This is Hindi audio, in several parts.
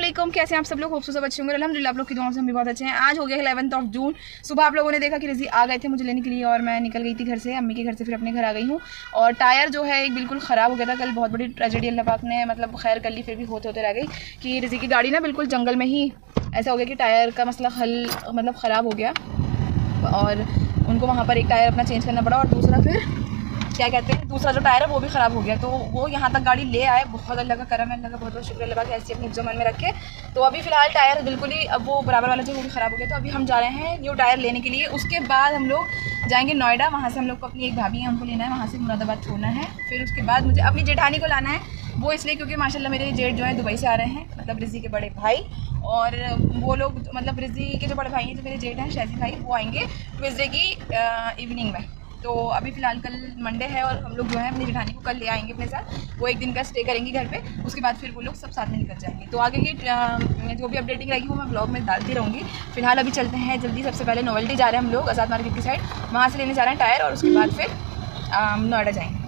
वालेकुम, कैसे हैं आप सब लोग? होप सो सब अच्छे होंगे। अल्हम्दुलिल्लाह आप लोग की दुआओं से हम भी बहुत अच्छे हैं। आज हो गया 11 जून। सुबह आप लोगों ने देखा कि रज़ी आ गए थे मुझे लेने के लिए और मैं निकल गई थी घर से, अम्मी के घर से फिर अपने घर आ गई हूँ। और टायर जो है एक बिल्कुल ख़राब हो गया था। कल बहुत बड़ी ट्रेजेडी अल्लाह पाक ने मतलब खैर कर ली, फिर भी होते होते रह गई कि रज़ी की गाड़ी ना बिल्कुल जंगल में ही ऐसा हो गया कि टायर का मसला हल मतलब ख़राब हो गया और उनको वहाँ पर एक टायर अपना चेंज करना पड़ा और दूसरा फिर क्या कहते हैं दूसरा जो टायर है वो भी ख़राब हो गया। तो वो यहाँ तक गाड़ी ले आए, बहुत अल्लाह का करम है, अल्लाह का बहुत बहुत शुक्र अल्लाह का, ऐसी अपने हिफ्ज़-ओ-मान में रखे। तो अभी फ़िलहाल टायर बिल्कुल ही अब वो बराबर वाला जो वो भी ख़राब हो गया। तो अभी हम जा रहे हैं न्यू टायर लेने के लिए। उसके बाद हम लोग जाएंगे नोएडा, वहाँ से हम लोग को अपनी एक भाभी है हमको लेना है, वहाँ से मुरादाबाद छोड़ना है। फिर उसके बाद मुझे अपनी जेठानी को लाना है, वो इसलिए क्योंकि माशाल्लाह मेरे जेठ जो है दुबई से आ रहे हैं, मतलब रिज़ी के बड़े भाई। और वो लोग मतलब रिज़ी के जो बड़े भाई हैं जो मेरे जेठ हैं शहज़ी भाई, वो आएंगे ट्यूसडे की इवनिंग में। तो अभी फ़िलहाल कल मंडे है और हम लोग जो है अपनी जेठानी को कल ले आएंगे अपने साथ। वो एक दिन का स्टे करेंगी घर पे, उसके बाद फिर वो लोग सब साथ में निकल जाएंगे। तो आगे की जो भी अपडेटिंग रहेगी वो मैं ब्लॉग में डालती रहूँगी। फिलहाल अभी चलते हैं जल्दी। सबसे पहले नोवेल्टी जा रहे हैं हम लोग आज़ाद मार्केट की साइड, वहाँ से लेने जा रहे हैं टायर और उसके बाद फिर नोएडा जाएँगे।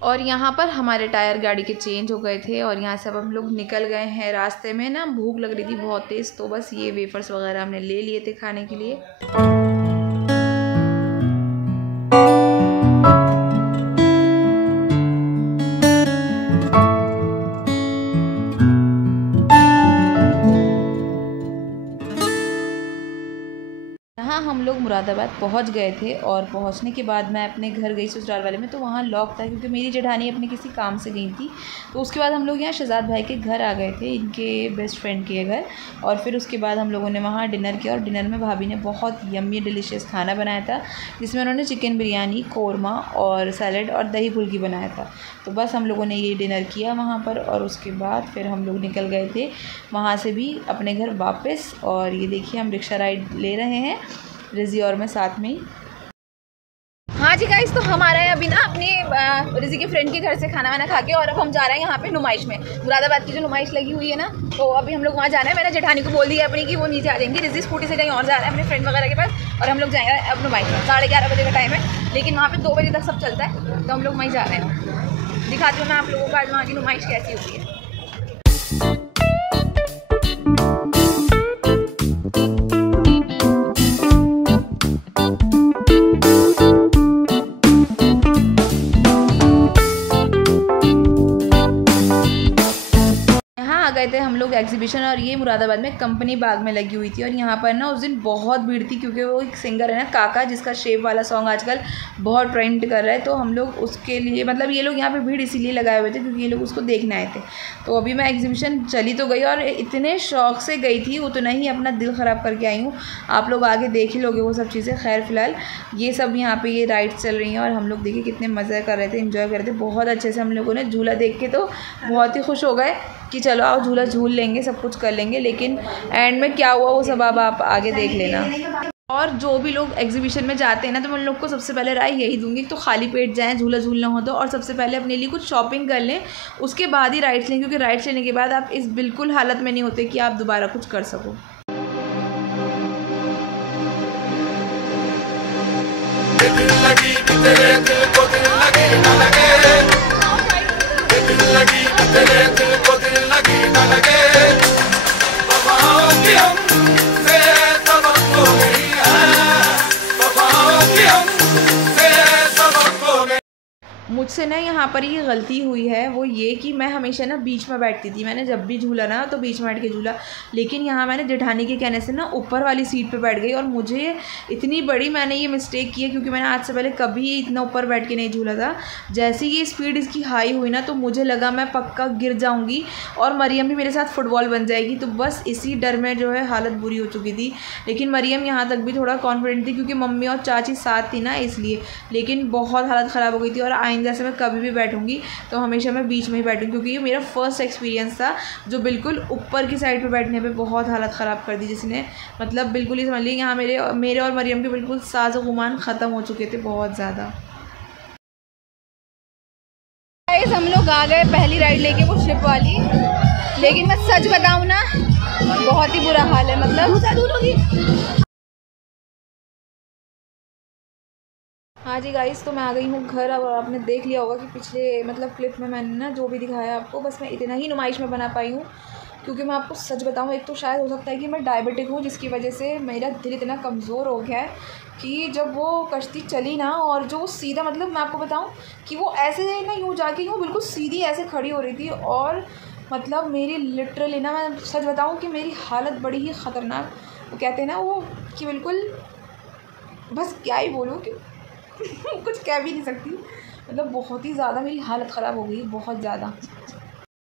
और यहाँ पर हमारे टायर गाड़ी के चेंज हो गए थे और यहाँ से अब हम लोग निकल गए हैं। रास्ते में ना भूख लग रही थी बहुत तेज़, तो बस ये वेफर्स वगैरह हमने ले लिए थे खाने के लिए। हाँ, हम लोग मुरादाबाद पहुंच गए थे और पहुंचने के बाद मैं अपने घर गई ससुराल वाले में, तो वहाँ लॉक था क्योंकि मेरी जेठानी अपने किसी काम से गई थी। तो उसके बाद हम लोग यहाँ शहजाद भाई के घर आ गए थे, इनके बेस्ट फ्रेंड के घर। और फिर उसके बाद हम लोगों ने वहाँ डिनर किया और डिनर में भाभी ने बहुत यम्मी डिलीशियस खाना बनाया था, जिसमें उन्होंने चिकन बिरयानी, कौरमा और सैलड और दही फुल्की बनाया था। तो बस हम लोगों ने ये डिनर किया वहाँ पर और उसके बाद फिर हम लोग निकल गए थे वहाँ से भी अपने घर वापस। और ये देखिए हम रिक्शा राइड ले रहे हैं रिज़ी और मैं साथ में ही। हाँ जी गाइस, तो हम आ रहे हैं अभी ना अपनी रिज़ी के फ्रेंड के घर से खाना वाना खा के और अब हम जा रहे हैं यहाँ पे नुमाइश में। मुरादाबाद की जो नुमाइश लगी हुई है ना, तो अभी हम लोग वहाँ जाना है। मैंने जेठानी को बोल दिया अपनी कि वो नीचे आ जाएंगी। रिज़ी स्कूटी से कहीं और जा रहा है अपने फ्रेंड वगैरह के पास और हम लोग जाएंगे अब नुमाइश में। 11:30 बजे का टाइम है, लेकिन वहाँ पर 2 बजे तक सब चलता है, तो हम लोग वहीं जा रहे हैं। दिखाती हूँ मैं आप लोगों को आज वहाँ की नुमाइश कैसी होती है। गए थे हम लोग एग्जीबिशन और ये मुरादाबाद में कंपनी बाग में लगी हुई थी। और यहाँ पर ना उस दिन बहुत भीड़ थी क्योंकि वो एक सिंगर है ना काका, जिसका शेप वाला सॉन्ग आजकल बहुत ट्रेंड कर रहा है। तो हम लोग उसके लिए मतलब ये लोग यहाँ पे भीड़ इसीलिए लगाए हुए थे क्योंकि ये लोग उसको देखने आए थे। तो अभी मैं एग्जीबिशन चली तो गई और इतने शौक से गई थी, उतना ही अपना दिल ख़राब करके आई हूँ। आप लोग आगे देख ही लोगे वो सब चीज़ें। खैर फिलहाल ये सब यहाँ पर ये राइड्स चल रही हैं और हम लोग देखिए कितने मज़े कर रहे थे, इन्जॉय कर रहे थे बहुत अच्छे से। हम लोगों ने झूला देख के तो बहुत ही खुश हो गए कि चलो आओ झूला झूल लेंगे, सब कुछ कर लेंगे। लेकिन एंड में क्या हुआ वो सब अब आप आगे देख लेना। और जो भी लोग एग्जीबिशन में जाते हैं ना, तो मैं उन लोग को सबसे पहले राय यही दूंगी तो खाली पेट जाएं, झूला झूलना हो तो, और सबसे पहले अपने लिए कुछ शॉपिंग कर लें, उसके बाद ही राइड्स लें, क्योंकि राइड्स लेने के बाद आप इस बिल्कुल हालत में नहीं होते कि आप दोबारा कुछ कर सको। मुझसे ना यहाँ पर ये गलती हुई है, वो ये कि मैं हमेशा ना बीच में बैठती थी। मैंने जब भी झूला ना तो बीच में बैठ के झूला, लेकिन यहाँ मैंने जेठानी के कहने से ना ऊपर वाली सीट पे बैठ गई और मुझे इतनी बड़ी मैंने ये मिस्टेक की है क्योंकि मैंने आज से पहले कभी इतना ऊपर बैठ के नहीं झूला था। जैसे ही ये स्पीड इसकी हाई हुई ना, तो मुझे लगा मैं पक्का गिर जाऊँगी और मरियम भी मेरे साथ फुटबॉल बन जाएगी। तो बस इसी डर में जो है हालत बुरी हो चुकी थी। लेकिन मरियम यहाँ तक भी थोड़ा कॉन्फिडेंट थी क्योंकि मम्मी और चाची साथ थी ना, इसलिए। लेकिन बहुत हालत ख़राब हो गई थी और आइंदा से मैं कभी भी बैठूंगी तो हमेशा मैं बीच में ही बैठूंगी, क्योंकि ये मेरा फर्स्ट एक्सपीरियंस था जो बिल्कुल ऊपर की साइड पे बैठने पे बहुत हालत ख़राब कर दी, जिसने मतलब बिल्कुल ही समझ ली यहाँ मेरे और मरियम के बिल्कुल साज़ो गुमान ख़त्म हो चुके थे बहुत ज़्यादा। हम लोग आ गए पहली राइड लेके, वो शिप वाली। लेकिन मैं सच बताऊँ ना, बहुत ही बुरा हाल है, मतलब हाँ जी गाइस, तो मैं आ गई हूँ घर। अब आपने देख लिया होगा कि पिछले मतलब क्लिप में मैंने ना जो भी दिखाया आपको, बस मैं इतना ही नुमाइश में बना पाई हूँ। क्योंकि मैं आपको सच बताऊँ, एक तो शायद हो सकता है कि मैं डायबिटिक हूँ, जिसकी वजह से मेरा दिल इतना कमज़ोर हो गया है कि जब वो कश्ती चली ना, और जो सीधा मतलब मैं आपको बताऊँ कि वो ऐसे ना यूँ जाके यूँ बिल्कुल सीधी ऐसे खड़ी हो रही थी। और मतलब मेरी लिटरली ना, मैं सच बताऊँ कि मेरी हालत बड़ी ही ख़तरनाक, वो कहते हैं ना वो कि बिल्कुल बस क्या ही बोलूँ कि कुछ कह भी नहीं सकती। मतलब बहुत ही ज़्यादा मेरी हालत ख़राब हो गई, बहुत ज़्यादा।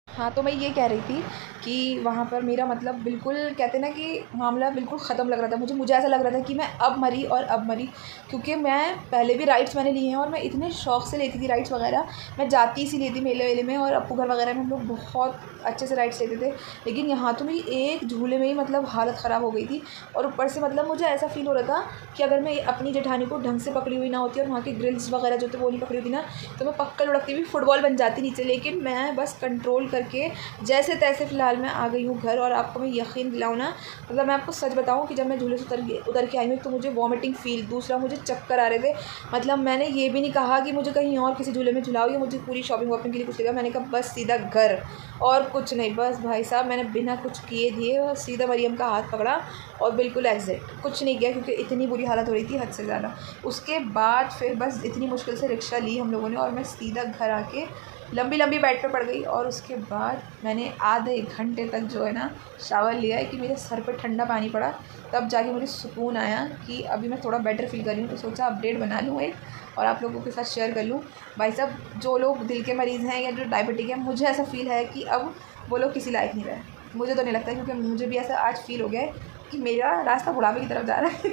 हाँ, तो मैं ये कह रही थी कि वहाँ पर मेरा मतलब बिल्कुल कहते हैं ना कि मामला बिल्कुल ख़त्म लग रहा था मुझे ऐसा लग रहा था कि मैं अब मरी और अब मरी। क्योंकि मैं पहले भी राइड्स मैंने लिए हैं और मैं इतने शौक़ से लेती थी राइड्स वगैरह। मैं जाती इसीलिए थी मेले वेले में, और अप्पू घर वगैरह में हम लोग बहुत अच्छे से राइड्स लेते थे। लेकिन यहाँ तो मेरी एक झूले में ही मतलब हालत ख़राब हो गई थी। और ऊपर से मतलब मुझे ऐसा फ़ील हो रहा था कि अगर मैं अपनी जेठानी को ढंग से पकड़ी हुई ना होती और वहाँ के ग्रिल्स वगैरह जो थे वो नहीं पकड़ी हुई ना, तो मैं पक्का लुढ़कती हुई फुटबॉल बन जाती नीचे। लेकिन मैं बस कंट्रोल करके जैसे तैसे फ़िलहाल मैं आ गई हूँ घर। और आपको मैं यकीन दिलाऊँ ना, मतलब मैं आपको सच बताऊँ कि जब मैं झूले से उतर के आई हूँ तो मुझे वॉमिटिंग फ़ील, दूसरा मुझे चक्कर आ रहे थे। मतलब मैंने ये भी नहीं कहा कि मुझे कहीं और किसी झूले में झुलाओ या मुझे पूरी शॉपिंग वॉपिंग के लिए कुछ लगा। मैंने कहा बस सीधा घर और कुछ नहीं। बस भाई साहब, मैंने बिना कुछ किए दिए और सीधा मरियम का हाथ पकड़ा और बिल्कुल एग्जिट, कुछ नहीं किया क्योंकि इतनी बुरी हालत हो रही थी हद से ज़्यादा। उसके बाद फिर बस इतनी मुश्किल से रिक्शा ली हम लोगों ने और मैं सीधा घर आके लंबी लंबी बेड पे पड़ गई। और उसके बाद मैंने आधे घंटे तक जो है ना शावर लिया है कि मेरे सर पे ठंडा पानी पड़ा, तब जाके मुझे सुकून आया कि अभी मैं थोड़ा बेटर फील कर रही हूँ। तो सोचा अपडेट बना लूँ एक और आप लोगों के साथ शेयर कर लूँ। भाई साहब, जो लोग दिल के मरीज़ हैं या जो डायबिटिक है, मुझे ऐसा फ़ील है कि अब वो लोग किसी लायक नहीं रहे। मुझे तो नहीं लगता, क्योंकि मुझे भी ऐसा आज फ़ील हो गया है कि मेरा रास्ता बुढ़ापे की तरफ जा रहा है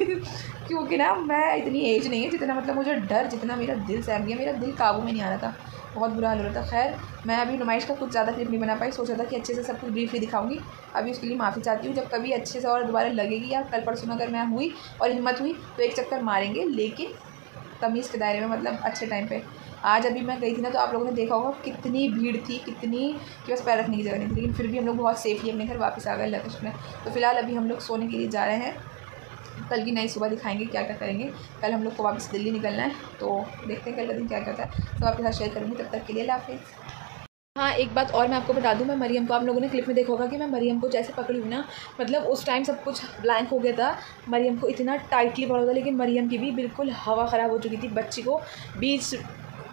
क्योंकि ना मैं इतनी एज नहीं है जितना मतलब मुझे डर, जितना मेरा दिल सहम गया, मेरा दिल काबू में नहीं आ रहा था, बहुत बुरा हाल हो रहा था। खैर, मैं अभी नुमाइश का कुछ ज़्यादा क्लिप नहीं बना पाई, सोचा था कि अच्छे से सब कुछ ब्रीफली दिखाऊंगी। अभी उसके लिए माफ़ी चाहती हूँ। जब कभी अच्छे से और दोबारा लगेगी या कल परसों अगर मैं हुई और हिम्मत हुई तो एक चक्कर मारेंगे, लेकिन तमीज़ के दायरे में, मतलब अच्छे टाइम पे। आज अभी मैं गई थी ना, तो आप लोगों ने देखा होगा कितनी भीड़ थी, कितनी कि बस पैर रखने की जगह नहीं थी। लेकिन फिर भी हम लोग बहुत सेफली अपने घर वापस आ गए अल्लाह के शुक्र है। तो फिलहाल अभी हम लोग सोने के लिए जा रहे हैं। कल की नई सुबह दिखाएंगे क्या क्या करेंगे। कल हम लोग को वापस दिल्ली निकलना है, तो देखते हैं कल का दिन क्या क्या होता है, तो आपके साथ शेयर करूँगी। तब तक के लिए अल्लाह हाफ़िज़। हाँ, एक बात और मैं आपको बता दूँ, मैं मरियम को, आप लोगों ने क्लिप में देखा होगा कि मैं मरियम को जैसे पकड़ी हुई ना, मतलब उस टाइम सब कुछ ब्लैंक हो गया था। मरियम को इतना टाइटली पकड़ा था, लेकिन मरियम की भी बिल्कुल हवा ख़राब हो चुकी थी। बच्ची को बीच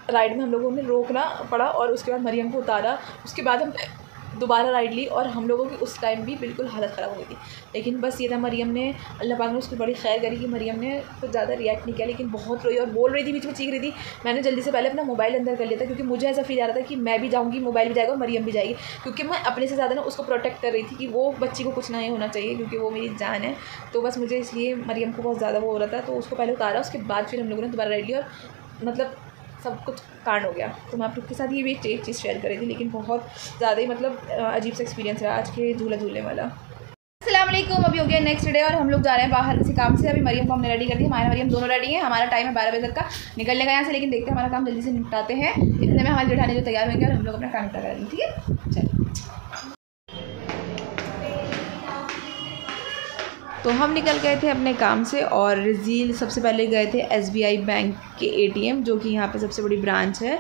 राइड में हम लोगों ने रोकना पड़ा और उसके बाद मरियम को उतारा। उसके बाद हम दोबारा राइड ली और हम लोगों की उस टाइम भी बिल्कुल हालत ख़राब हो गई थी। लेकिन बस ये था, मरियम ने, अल्लाह पाक ने उसकी बड़ी खैर करी कि मरियम ने कुछ ज़्यादा रिएक्ट नहीं किया, लेकिन बहुत रोई और बोल रही थी, बीच में चीख रही थी। मैंने जल्दी से पहले अपना मोबाइल अंदर कर लिया था, क्योंकि मुझे ऐसा फील आ रहा था कि मैं भी जाऊँगी, मोबाइल भी जाएगा, मरियम भी जाएगी। क्योंकि मैं अपने से ज़्यादा ना उसको प्रोटेक्ट कर रही थी कि वो बच्ची को कुछ ना होना चाहिए, क्योंकि वो मेरी जान है। तो बस मुझे इसलिए मरियम को बहुत ज़्यादा वो हो रहा था, तो उसको पहले उतारा, उसके बाद फिर हम लोगों ने दोबारा राइड ली और मतलब सब कुछ कांड हो गया। तो मैं आप लोग के साथ ये भी एक चीज़ शेयर कर रही थी, लेकिन बहुत ज़्यादा ही मतलब अजीब सा एक्सपीरियंस रहा आज के झूले वाला। अस्सलाम वालेकुम, अभी हो गया नेक्स्ट डे और हम लोग जा रहे हैं बाहर किसी काम से। अभी मरियम को हमने रेडी कर दिया, हमारा मरियम दोनों रेडी है। हमारा टाइम है 12 बजे तक का निकलने का यहाँ से, लेकिन देखते हैं हमारा काम जल्दी से निपटाते हैं। इतने में हमारे जेठानी जो तैयार होंगे और हम लोग अपना काम निपटा करेंगे, ठीक है। चलिए, तो हम निकल गए थे अपने काम से और रिजील सबसे पहले गए थे SBI बैंक के ATM, जो कि यहाँ पे सबसे बड़ी ब्रांच है।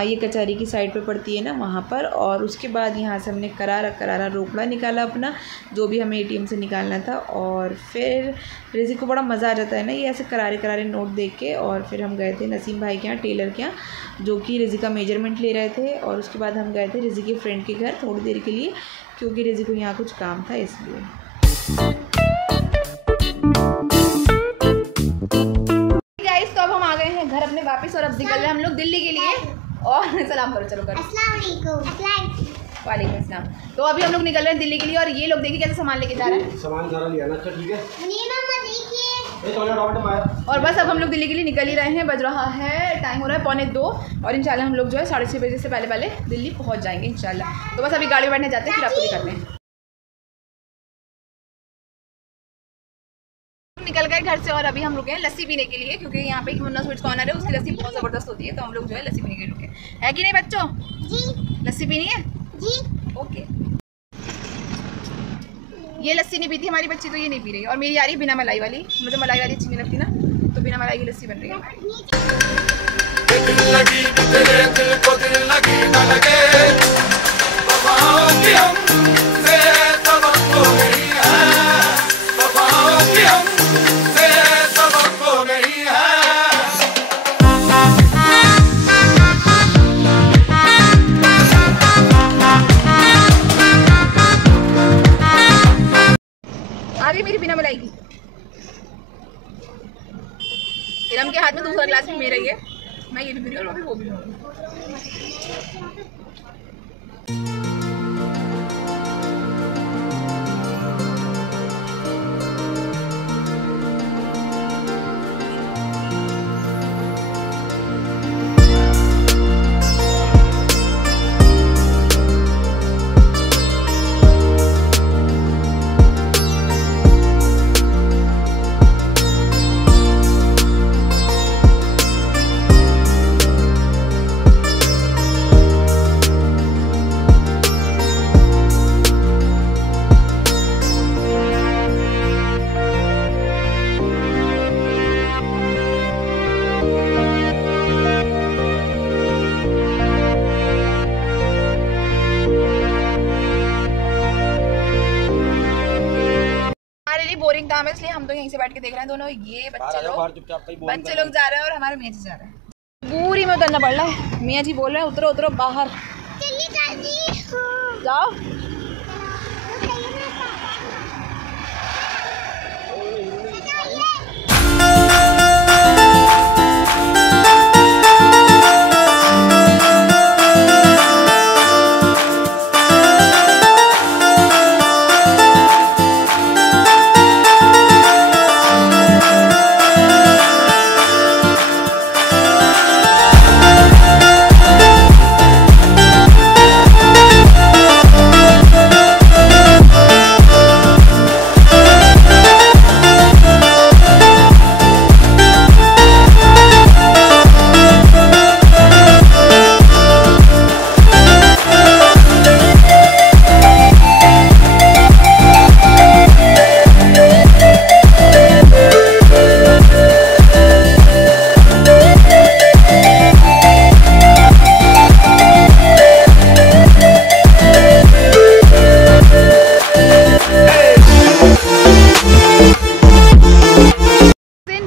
ये कचहरी की साइड पे पड़ती है ना, वहाँ पर। और उसके बाद यहाँ से हमने करारा रोकड़ा निकाला अपना, जो भी हमें ATM से निकालना था। और फिर रिजी को बड़ा मज़ा आ जाता है ना ये ऐसे करारे नोट देख के। और फिर हम गए थे नसीम भाई के यहाँ, टेलर के यहाँ, जो कि रिजी का मेजरमेंट ले रहे थे। और उसके बाद हम गए थे रिजी के फ्रेंड के घर थोड़ी देर के लिए, क्योंकि रिजी को यहाँ कुछ काम था इसलिए। तो अब हम आ गए हैं घर अपने वापस और अब निकल रहे हैं हम लोग दिल्ली के लिए। और सलाम करो, चलो करो। वालेकुम अस्सलाम। तो अभी हम लोग निकल रहे हैं दिल्ली के लिए और ये लोग देखिए कैसे सामान लेके जा रहे हैं। सामान सारा लिया ना, अच्छा ठीक है। और बस अब हम लोग दिल्ली के लिए निकल ही रहे हैं। बज रहा है, टाइम हो रहा है 1:45 और इंशाल्लाह हम लोग जो है 6:30 बजे से पहले दिल्ली पहुंच जाएंगे इंशाल्लाह। तो बस अभी गाड़ी में बैठने जाते हैं, फिर आपको दिखाते हैं। निकल गए घर से और अभी हम रुके हैं लस्सी पीने के लिए, क्योंकि यहाँ पे मुन्ना स्वीट्स कॉर्नर है, उसकी लस्सी बहुत ज़बरदस्त होती है। तो हम लोग जो है लस्सी पीने के लिए रुके है कि नहीं बच्चों? जी। लस्सी पीनी है जी, ओके। ये लस्सी नहीं पीती हमारी बच्ची, तो ये नहीं पी रही। और मेरी आ रही बिना मलाई वाली, मुझे मलाई वाली अच्छी नहीं लगती ना, तो बिना मलाई की लस्सी बन रही है। आ गई मेरी बिना मलाई की। इरम के हाथ में दूसरा ग्लास भी मेरा ही है, मैं ये भी पी रही हूँ और वो भी लूँगी। बोरिंग काम है इसलिए हम तो यहीं से बैठ के देख रहे हैं दोनों, ये बच्चे लोग जा रहे हैं और हमारे मियाँ जी जा रहे हैं। पूरी में उतरना पड़ रहा है, मियाँ जी बोल रहे हैं उतरो उतरो बाहर जाओ।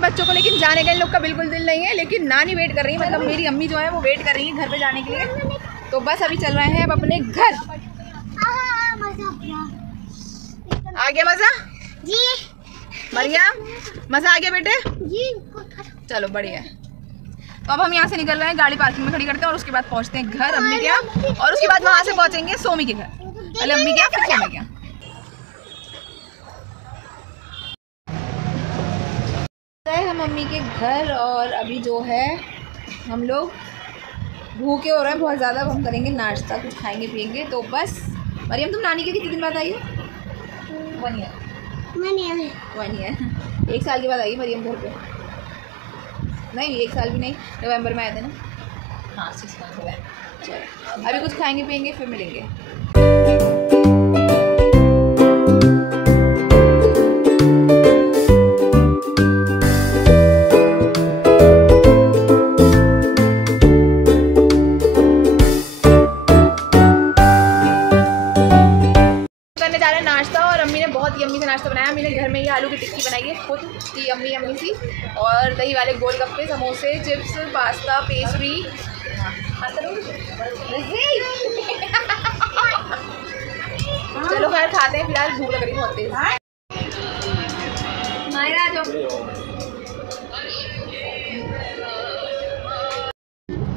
बच्चों को लेकिन जाने का इन लोग का बिल्कुल दिल नहीं है, लेकिन नानी वेट कर रही है, मतलब मेरी अम्मी जो है वो वेट कर रही है घर पे जाने के लिए। तो बस अभी चल रहे हैं अब अपने घर। आ गया मजा जी? मरियम मजा आ गया बेटे जी? चलो बढ़िया है। तो अब हम यहाँ से निकल रहे हैं, गाड़ी पार्किंग में खड़ी करते हैं और उसके बाद पहुँचते हैं घर अम्मी के यहाँ, और उसके बाद वहाँ से पहुँचेंगे सोमी के घर। पहले अम्मी के यहाँ फिर सोमी के यहाँ। हम मम्मी के घर और अभी जो है हम लोग भूखे हो रहे हैं बहुत ज़्यादा। हम करेंगे नाश्ता, कुछ खाएंगे पिएंगे। तो बस मरियम तुम नानी के कितने दिन बाद आई हो? 1 ईयर 1 साल के बाद आई मरियम घर पे। नहीं 1 साल भी नहीं, नवंबर में आए थे ना। हाँ 6 मंथ हो गए। चलो अभी कुछ खाएंगे पिएंगे फिर मिलेंगे। नाश्ता, और अम्मी ने बहुत यम्मी से नाश्ता बनाया। अम्मी ने घर में ही आलू की टिक्की बनाई है खुद की, यम्मी सी, और दही वाले गोलगप्पे, समोसे, चिप्स, पास्ता, पेस्ट्री। चलो खैर खाते हैं, फिलहाल भूख लग रही है बहुत तेज।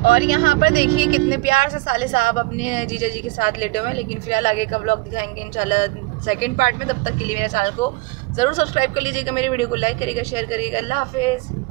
और यहाँ पर देखिए कितने प्यार से साले साहब अपने जीजा जी के साथ लेटे हुए हैं। लेकिन फिलहाल आगे का व्लॉग दिखाएंगे इंशाल्लाह सेकंड पार्ट में। तब तक के लिए मेरे चैनल को ज़रूर सब्सक्राइब कर लीजिएगा, मेरे वीडियो को लाइक करिएगा, शेयर करिएगा। अल्लाह हाफिज़।